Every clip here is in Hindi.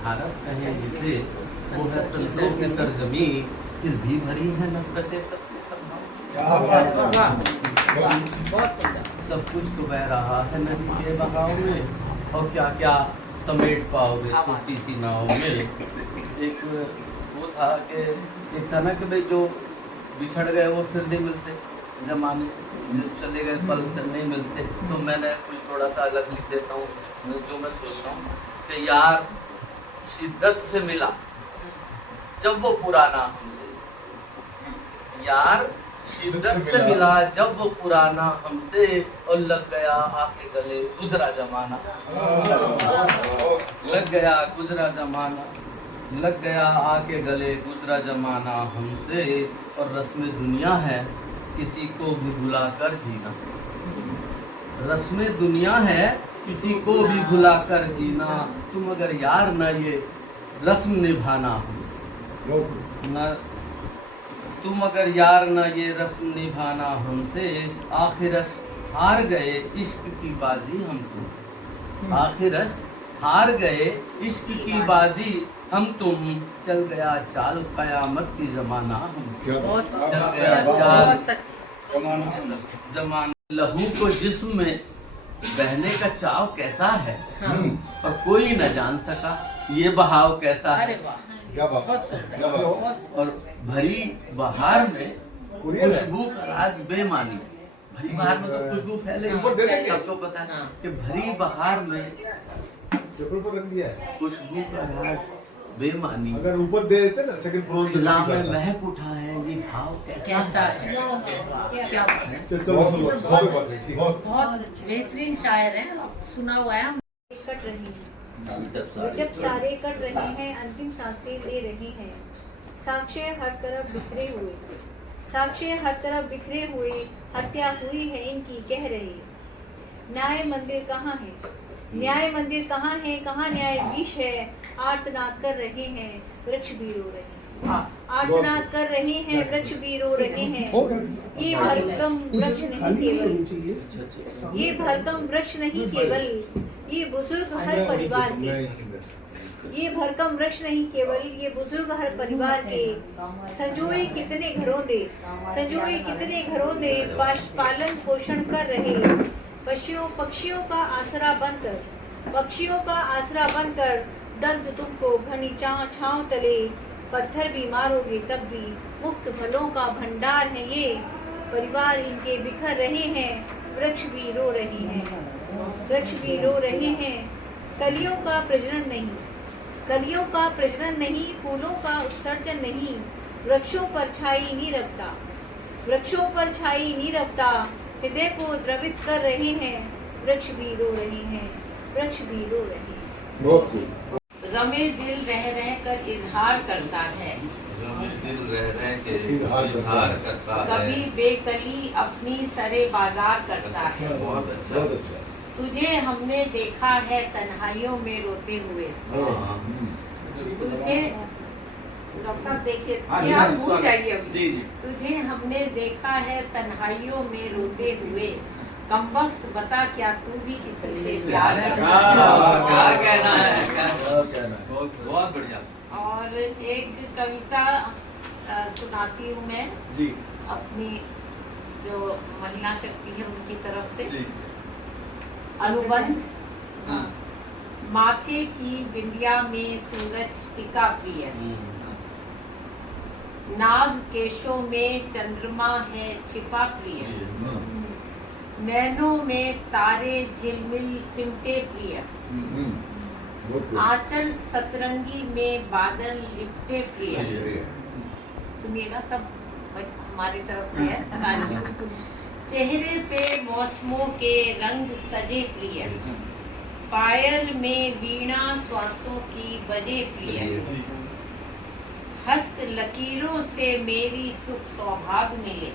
भारत कहें जिसे, वो है संतों की सरजमी, फिर भी भरी है नफरतें सबके स्वभाव। सब कुछ तो बह रहा है नदी के बहाव में, और क्या क्या समेट पाओगे छोटी सी नाव में। एक वो था कि एक था ना कि भाई जो बिछड़ गए वो फिर नहीं मिलते, जमाने जो चले गए पल नहीं मिलते। तो मैंने कुछ थोड़ा सा अलग लिख देता हूँ, जो मैं सोचता हूँ कि यार शिद्दत से मिला जब वो पुराना हमसे, यार शिद्दत से मिला जब वो पुराना हमसे, और लग गया आके गले गुजरा जमाना। लग गया गुजरा जमाना, लग गया आके गले गुजरा जमाना हमसे, और रस्म दुनिया है किसी को भी भुला कर जीना। रस्म दुनिया है किसी को भी भुला कर जीना, तुम अगर यार न ये रस्म निभाना हमसे, न तुम अगर यार न ये रस्म निभाना हमसे, आखिरस हार गए इश्क की बाजी हम तुम। आखिरस हार गए इश्क की बाजी हम तुम, चल गया चाल कयामत की जमाना हमसे। चल गया चाल जमाना। लहू को जिस्म में बहने का चाव कैसा है, और कोई न जान सका ये बहाव कैसा है। और भरी बहार में खुशबू का राज बेमानी। भरी बहार में तो खुशबू फैले, सबको पता है कि भरी बहार में खुशबू का राज बेमानी। अगर ऊपर दे देते ना सेकंड फ्लोर खिला में महक उठा है ये घाव कैसा है। क्या बहुत बेहतरीन शायर है, सुना हुआ है। कट रही है, विटप सारे कट रहे हैं, अंतिम सांसें ले रहे हैं। साक्ष्य हर तरफ बिखरे हुए, साक्ष्य हर तरफ बिखरे हुए, हत्या हुई है इनकी कह रहे। न्याय मंदिर कहाँ है, न्याय मंदिर कहाँ है, कहाँ न्यायाधीश है। आर्तनाद कर रहे हैं वृक्ष भी रो रहे हैं, आर्तनाद कर रहे हैं वृक्ष भी रो रहे हैं। ये भरकम वृक्ष नहीं केवल, ये भरकम वृक्ष नहीं केवल, ये बुजुर्ग हर परिवार के, ये भरकम वृक्ष नहीं केवल, ये बुजुर्ग हर परिवार के। संजोए कितने घरों दे, संजोए कितने घरों दे, पालन पोषण कर रहे। पक्षियों का आसरा बनकर, पक्षियों का आसरा बनकर, दर्द तुमको घनी छांव तले। पत्थर भी मारोगे तब भी मुफ्त फलों का भंडार है ये। परिवार इनके बिखर रहे हैं, वृक्ष भी रो रहे हैं, वृक्ष भी रो रहे हैं। कलियों का प्रजनन नहीं, कलियों का प्रजनन नहीं, फूलों का उत्सर्जन नहीं। वृक्षों पर छाई नीरवता, वृक्षों पर छाई नीरवता, हृदय को द्रवित कर रहे हैं। वृक्ष भी रो रहे हैं, वृक्ष भी रो रहे हैं। बहुत खूब। गमे दिल रह रह कर इजहार करता है, दिल रह के इजहार करता है। कभी बेकली अपनी सरे बाजार करता है। बहुत अच्छा। तुझे हमने देखा है तन्हाइयों में रोते हुए। तुझे डॉक्टर साहब देखिए, ये आप भूल जाइए अभी। तुझे हमने देखा है तन्हाइयों में रोते हुए, कमबख्त बता क्या तू भी किसी से प्यार करता है। क्या कहना है, बहुत बढ़िया। और एक कविता सुनाती हूँ मैं अपनी जो महिला शक्ति है उनकी तरफ से। अनुबंध। माथे की बिंदिया में सूरज टिका प्रिय, नाग केशों में चंद्रमा है छिपा प्रिय। नैनों में तारे झिलमिल सिमटे प्रिय, आंचल सतरंगी में बादल लिपटे प्रिय। सुनिएगा, सब हमारी तरफ से है। चेहरे पे मौसमों के रंग सजे प्रिय, पायल में वीणा श्वासों की बजे प्रिय। हस्त लकीरों से मेरी सुख सौभाग्य मिले,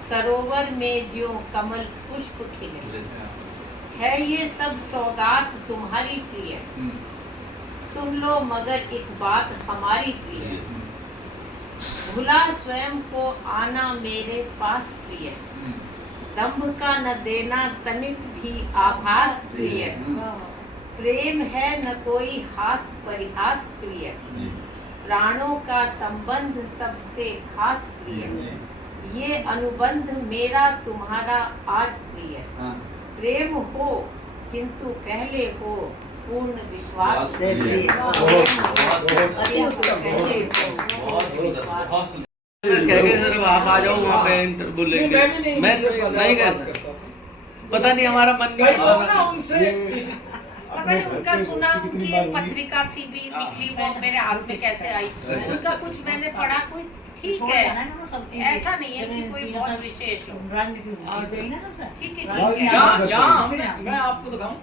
सरोवर में ज्यों कमल पुष्प खिले। है ये सब सौगात तुम्हारी प्रिय, सुन लो मगर एक बात हमारी प्रिय। भुला स्वयं को आना मेरे पास प्रिय, दंभ का न देना तनिक भी आभास प्रिय। प्रेम है न कोई हास परिहास प्रिय, प्राणों का संबंध सबसे खास प्रिय। ये अनुबंध मेरा तुम्हारा आज प्रिय। प्रेम हो किंतु पहले हो पूर्ण विश्वास प्रिय। सर आप आ जाओ वहाँ पे इंटरव्यू लेंगे। मैं नहीं कहता, पता नहीं हमारा मन नहीं। पता नहीं उनका सुना, उनकी एक पत्रिका सी भी निकली, वो मेरे हाथ में कैसे आई, उनका कुछ मैंने पढ़ा, कोई ठीक है, ऐसा नहीं है कि कोई बहुत विशेष हो। ठीक है, मैं आपको दिखाऊं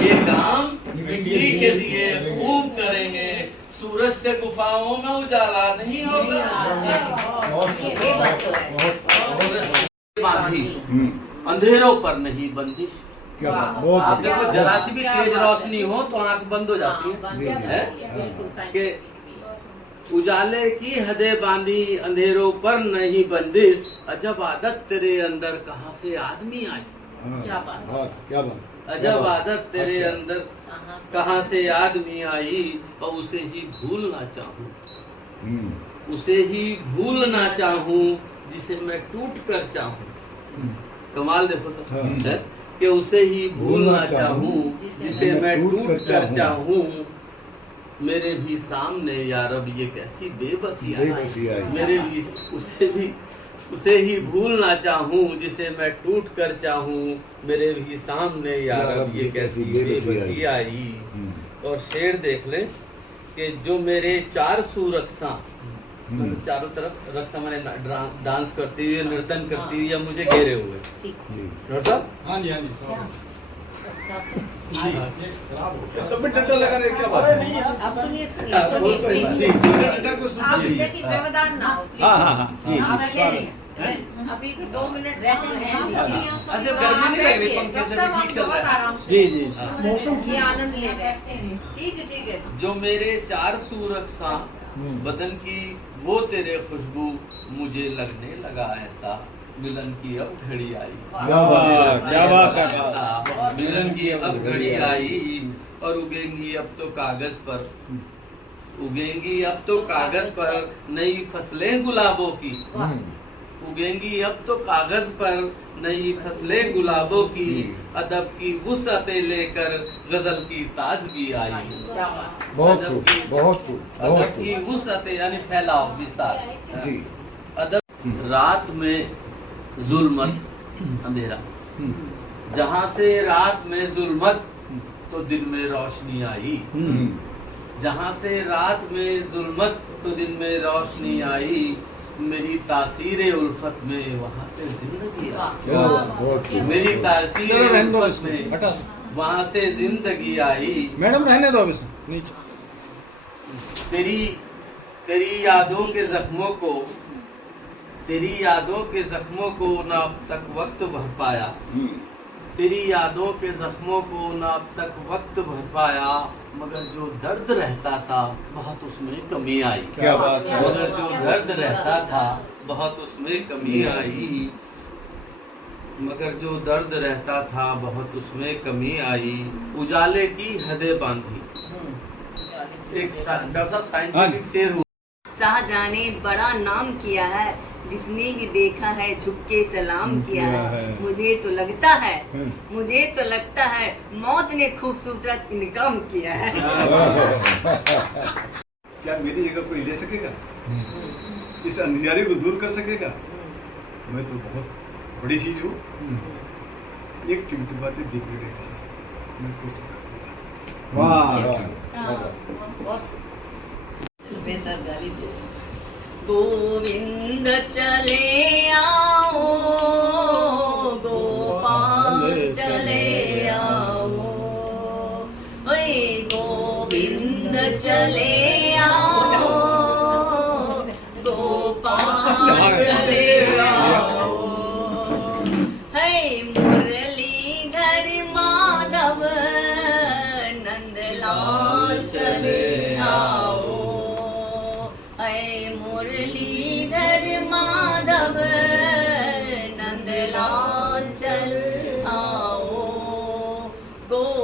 ये काम डिग्री के लिए खूब करेंगे, सूरज से गुफाओं में उजाला नहीं होगा। बांधी अंधेरों पर नहीं बंदिश। क्या बात, आप बहुत देखो जरा सी भी तेज रोशनी हो तो आंख बंद हो जाती है, कि उजाले की हदें बांधी अंधेरों पर नहीं बंदिश, अजब आदत तेरे अंदर कहाँ से आदमी आई। क्या बात, अजब आदत तेरे अंदर कहाँ से आदमी आई, और उसे ही भूलना चाहूँ, उसे ही भूलना चाहूँ जिसे मैं टूट कर चाहूँ। कमाल देखो सर, कि उसे ही भूलना चाहूँ जिसे मैं टूट कर चाहूँ। मेरे भी सामने यार अब ये कैसी बेबसी आई, मेरे भी उसे ही भूलना चाहूँ जिसे मैं टूट कर चाहूँ। मेरे भी सामने यार अब ये कैसी बेबसी आई। और शेर देख ले कि जो मेरे चार सुरक्षा, चारों तरफ रक्षा मैंने डांस करती हुई, नृत्यन करती हुई या मुझे घेरे हुए। डॉक्टर साहब, हाँ जी, हाँ जी, सब में डंडा लगा रहे, क्या बात है? अब सुनिए हाँ देखिए, व्यवधान ना हो please। हाँ हाँ हाँ जी, आप अकेले हैं। अभी 2 मिनट रहते हैं। अच्छा गर्मी नहीं लग रही, पंखे से भी ठीक चल रहा है। जी जी, मौसम की आनंद ले रहे हैं। ठीक है। जो मेरे चार सुरक्षा बदन की वो तेरे खुशबू, मुझे लगने लगा ऐसा मिलन की अब घड़ी आई। क्या बात है। मिलन की अब घड़ी आई, और उगेंगी अब तो कागज पर, उगेंगी अब तो कागज पर नई फसलें गुलाबों की। उगेंगी अब तो कागज पर नई फसलें गुलाबों की, अदब की वुसअतें लेकर गजल की ताजगी आई। अदब की वुसअतें यानी फैलाव, विस्तार। अदब रात में जुल्मत अंधेरा, जहाँ से रात में जुल्मत तो दिन में रोशनी आई। जहाँ से रात में जुल्मत तो दिन में रोशनी आई, मेरी तासीर उल्फत में वहाँ से जिंदगी आई। मेरी तासीर उल्फत में वहाँ से जिंदगी आई। मैडम रहने दो अभी नीचे। तेरी यादों के जख्मों को, तेरी यादों के जख्मों को न अब तक वक्त भर पाया। तेरी यादों के जख्मों को न अब तक वक्त भर पाया, मगर जो दर्द रहता था बहुत उसमें कमी आई। क्या बात है। मगर जो दर्द रहता था बहुत उसमें कमी आई। मगर जो दर्द रहता था बहुत उसमें कमी आई। उजाले की हदें बांधी। एक डॉक्टर साहब साइंटिफिक शेर हुआ। शाहजहां ने बड़ा नाम किया है, जिसने भी देखा है झुक के सलाम किया है। मुझे तो लगता है, मुझे तो लगता है मौत ने खूबसूरत इनकाम किया है। क्या मेरी जगह कोई ले सकेगा? इस अंधियारे को दूर कर सकेगा? मैं तो बहुत बड़ी चीज हूँ। एक टिमटी बातें बिगड़ गई, मैं कोशिश करूँगा। गोविंद चले आओ, गोपाल चले आओ, ओए गोविंद चले आओ, गोपाल चले आओ, है मुरलीधर माधव नंदलाल चले आओ, मुरलीधर माधव नंद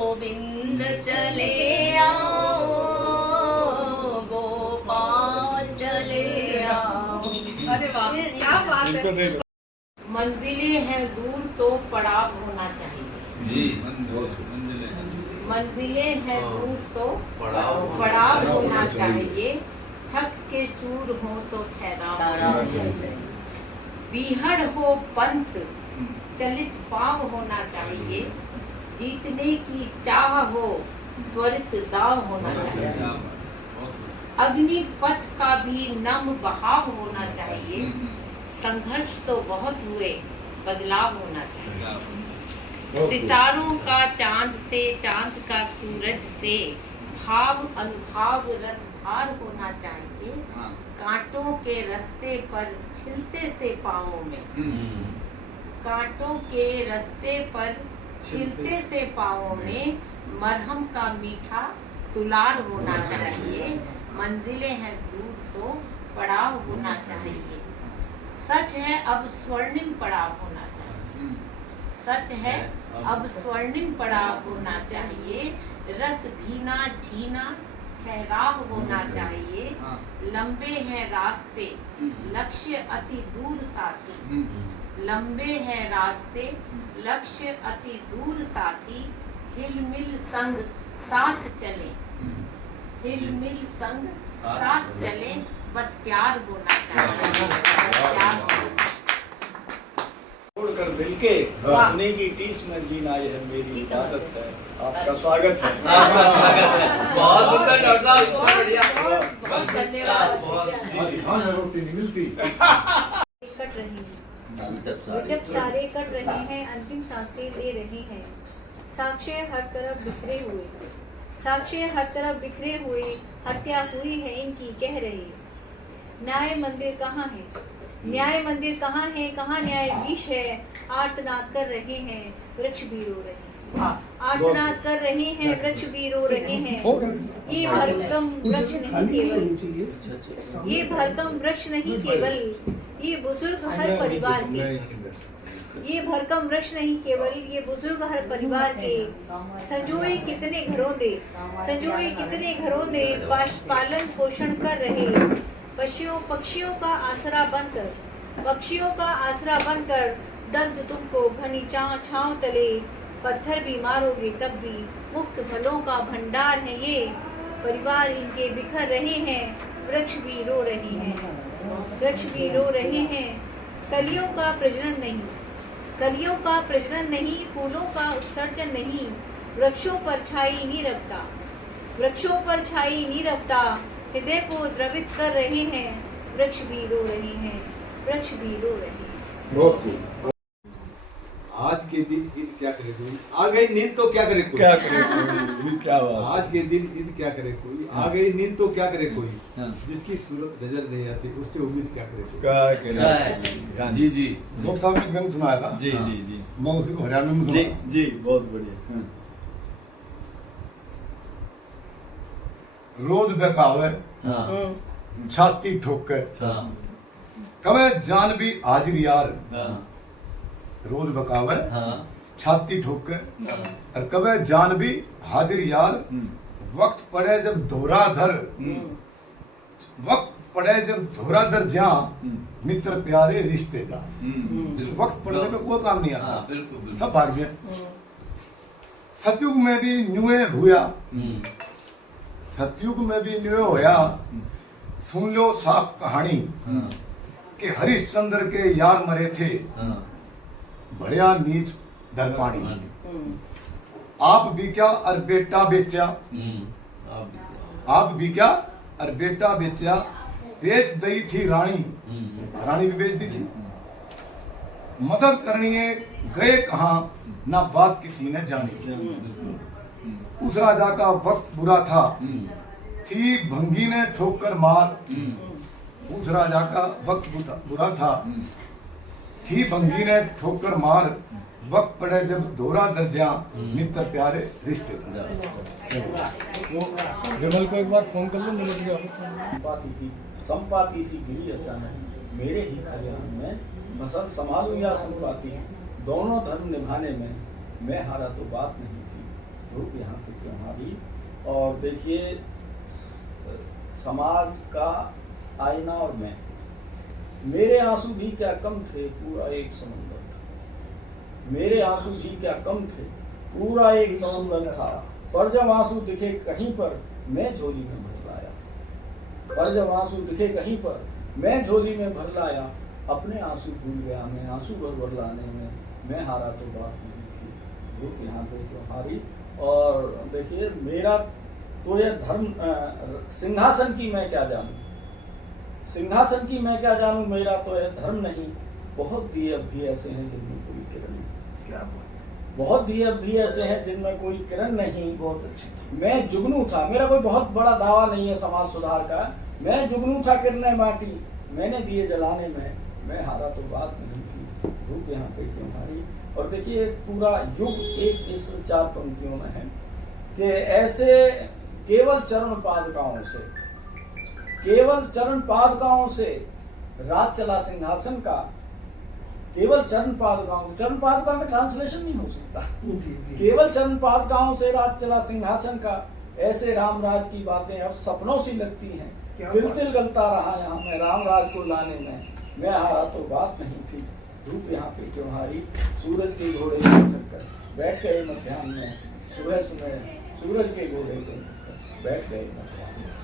गोविंद चले आओ, गोपाल चले आओ। अरे वाह, क्या बात इनको है। दे दो। मंजिलें हैं दूर तो पड़ाव होना चाहिए। जी मंजिलें हैं हाँ। दूर तो पड़ाव पड़ाव होना होना चाहिए। चाहिए। थक के चूर हो तो ठहराव तारा होना चल चाहिए। बीहड़ हो पंथ चलित पाव होना चाहिए। जीतने की चाह हो त्वरित दाव होना चाहिए। अग्नि पथ का भी नम बहाव होना चाहिए। संघर्ष तो बहुत हुए, बदलाव होना चाहिए। सितारों का चांद से, चांद का सूरज से भाव अनुभाव रस भार होना चाहिए। कांटों के रास्ते पर छिलते से पाँवों में, कांटों के रास्ते पर छिलते से पाँवों में मरहम का मीठा तुलार होना चाहिए। मंजिलें हैं दूर तो पड़ाव होना चाहिए। सच है अब स्वर्णिम पड़ाव होना चाहिए। सच है अब स्वर्णिम पड़ाव होना चाहिए। रस भीना झीना ठहराव होना चाहिए। लंबे हैं रास्ते लक्ष्य अति दूर साथी। लंबे हैं रास्ते लक्ष्य अति दूर साथी। हिल मिल संग साथ चले, हिल मिल संग साथ चले। बस प्यार होना चाहिए, बस प्यार होना। छोड़कर दिल के वाह। अपने की टीस में जीना यह मेरी इबादत है। आपका स्वागत है। आपका स्वागत है। बहुत सुंदर डॉक्टर साहब, बहुत बढ़िया। बहुत धन्यवाद। राजस्थान में रोटी नहीं मिलती। कट रही है, विटप सारे कट रहे हैं, अंतिम सांसें ले रहे हैं। साक्ष्य हर तरफ बिखरे हुए, साक्ष्य हर तरफ बिखरे हुए। हत्या हुई है इनकी कह रहे। न्याय मंदिर कहाँ है, न्याय मंदिर कहाँ है, कहाँ न्यायाधीश है। आर्तनाद कर रहे हैं वृक्ष भी रो रहे हैं, आर्तनाद कर रहे हैं वृक्ष भी रो रहे हैं। ये भरकम वृक्ष नहीं केवल, ये भरकम वृक्ष नहीं केवल, ये बुजुर्ग हर परिवार के। ये भरकम वृक्ष नहीं केवल, ये बुजुर्ग हर परिवार के। संजोए कितने घरों दे, संजोए कितने घरों दे। पालन पोषण कर रहे पक्षियों का आसरा बनकर, पक्षियों का आसरा बनकर। दग्ध तुमको घनी छांव तले, पत्थर भी मारोगे तब भी मुफ्त फलों का भंडार है ये। परिवार इनके बिखर रहे हैं, वृक्ष भी रो रहे हैं, वृक्ष भी रो रहे हैं। कलियों का प्रजनन नहीं, कलियों का प्रजनन नहीं, फूलों का उत्सर्जन नहीं। वृक्षों पर छाई नीरवता, वृक्षों पर छाई नीरवता। हृदय को द्रवित कर रहे हैं, वृक्ष भी रो रहे हैं, वृक्ष भी रो रहे हैं। बहुत खूब। आज के दिन ईद क्या करे कोई, आ गई नींद तो क्या करे कोई। क्या करे कोई, क्या बात। आज के दिन ईद क्या करे कोई, आ गई नींद तो क्या करे कोई। हाँ। जिसकी सूरत नजर नहीं आती उससे उम्मीद क्या करे कोई। क्या करे। जी जी लोग साहब ने गंग सुनाया था। जी जी जी मैं उसी को हरियाणा में जी सुना। जी बहुत बढ़िया। रोज बहकावे हाँ छाती ठोक कर, हाँ कवे जान भी हाजिर यार। हाँ रोज बहकावे हाँ छाती ठोक कर, और कवे जान भी हाजिर यार। वक्त पड़े जब धोराधर, वक्त पड़े जब धोराधर जहाँ मित्र प्यारे रिश्तेदार। वक्त पड़ने में कोई काम नहीं हाँ आता, बिल्कुल बिल्कुल। सब भाग गए। सतयुग में भी न्यूए हुआ, सतयुग में भी न्यूए होया। सुन लो साफ कहानी कि हरिश्चंद्र के यार मरे थे, भरिया नीच दर पानी। आप भी क्या और बेटा बेचा, आप भी क्या और बेटा बेचा। बेच दी थी रानी, रानी भी बेच दी थी। मदद करनी है गए कहाँ, ना बात किसी ने जानी। उस राजा का वक्त बुरा था, थी भंगी ने ठोकर मार। उस राजा का वक्त बुरा था, थी भंगी ने ठोकर मार। वक्त पड़े जब दोहरा दर्जा मित्र प्यारे रिश्तेदार। विमल को एक बार फोन कर लो, मिनट का संपाती थी, संपाती सी गिरी अचानक मेरे ही खलियान में। फसल संभालूं या संपाती, दोनों धर्म निभाने में मैं हारा तो बात नहीं थी। धूप यहाँ पे क्यों हारी। और देखिए समाज का आईना और मैं, मेरे आंसू भी क्या कम थे, पूरा एक समंदर था। मेरे आंसू भी क्या कम थे, पूरा एक समंदर था। पर जब आंसू दिखे कहीं पर, मैं झोली में भर लाया। पर जब आंसू दिखे कहीं पर, मैं झोली में भर लाया। अपने आंसू भूल गया मैं, आंसू भर लाने में मैं हारा तो बात नहीं थी, धूप यहाँ पे क्यों हारी। और देखिए मेरा तो यह धर्म, सिंहासन की मैं क्या जानूं, सिंहासन की मैं क्या जानूं, मेरा तो यह धर्म नहीं। बहुत दिए अब भी ऐसे हैं जिनमें कोई किरण नहीं। क्या बात है। बहुत दिए अब भी ऐसे हैं जिनमें कोई किरण नहीं। बहुत अच्छी। मैं जुगनू था, मेरा कोई बहुत बड़ा दावा नहीं है समाज सुधार का। मैं जुगनू था किरणें बांटी, मैंने दिए जलाने में मैं हारा तो बात नहीं थी, धूप यहाँ पे क्यों हारी। और देखिए पूरा युग एक इस 4 पंक्तियों में है कि ऐसे केवल चरण पादुकाओं से, केवल चरण पादुकाओं से राज चला सिंहासन का। केवल चरण पादुकाओं, चरण पादुका में ट्रांसलेशन नहीं हो सकता। केवल चरण पादुकाओं से राज चला सिंहासन का। ऐसे राम राज की बातें अब सपनों सी लगती हैं। तिल तिल गलता रहा यहाँ मैं राम राज को लाने में, मैं हारा तो बात नहीं थी, धूप यहाँ पे क्यों हारी। सूरज के घोड़े पे चढ़कर बैठ गए मध्याह्न में, सुबह सुबह सूरज के घोड़े पे बैठ गए मध्याह्न में।